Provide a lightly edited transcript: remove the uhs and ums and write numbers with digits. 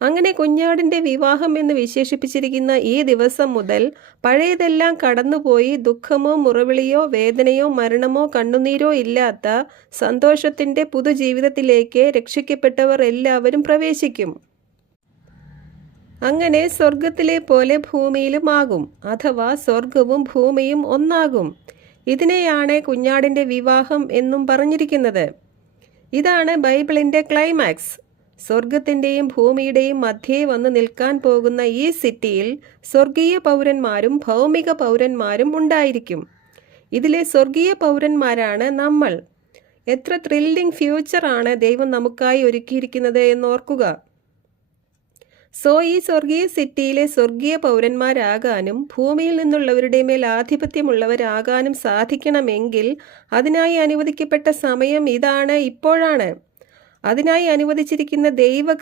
അങ്ങനെ കുഞ്ഞാടിൻ്റെ വിവാഹം എന്ന് വിശേഷിപ്പിച്ചിരിക്കുന്ന ഈ ദിവസം മുതൽ പഴയതെല്ലാം കടന്നുപോയി ദുഃഖമോ മുറവിളിയോ വേദനയോ മരണമോ കണ്ണുനീരോ ഇല്ലാത്ത സന്തോഷത്തിൻ്റെ പുതുജീവിതത്തിലേക്ക് രക്ഷിക്കപ്പെട്ടവർ എല്ലാവരും പ്രവേശിക്കും. അങ്ങനെ സ്വർഗത്തിലെ പോലെ ഭൂമിയിലുമാകും, അഥവാ സ്വർഗവും ഭൂമിയും ഒന്നാകും. ഇതിനെയാണ് കുഞ്ഞാടിൻ്റെ വിവാഹം എന്നും പറഞ്ഞിരിക്കുന്നത്. ഇതാണ് ബൈബിളിൻ്റെ ക്ലൈമാക്സ്. സ്വർഗത്തിൻ്റെയും ഭൂമിയുടെയും മധ്യേ വന്ന് നിൽക്കാൻ പോകുന്ന ഈ സിറ്റിയിൽ സ്വർഗീയ പൗരന്മാരും ഭൗമിക പൗരന്മാരും ഉണ്ടായിരിക്കും. ഇതിലെ സ്വർഗീയ പൗരന്മാരാണ് നമ്മൾ. എത്ര ത്രില്ലിംഗ് ഫ്യൂച്ചറാണ് ദൈവം നമുക്കായി ഒരുക്കിയിരിക്കുന്നത് എന്നോർക്കുക. ഈ സ്വർഗീയ സിറ്റിയിലെ സ്വർഗീയ പൗരന്മാരാകാനും ഭൂമിയിൽ നിന്നുള്ളവരുടെ മേൽ ആധിപത്യമുള്ളവരാകാനും സാധിക്കണമെങ്കിൽ അതിനായി അനുവദിക്കപ്പെട്ട സമയം ഇതാണ്, ഇപ്പോഴാണ്. അതിനായി അനുവദിച്ചിരിക്കുന്ന ദൈവകൃപ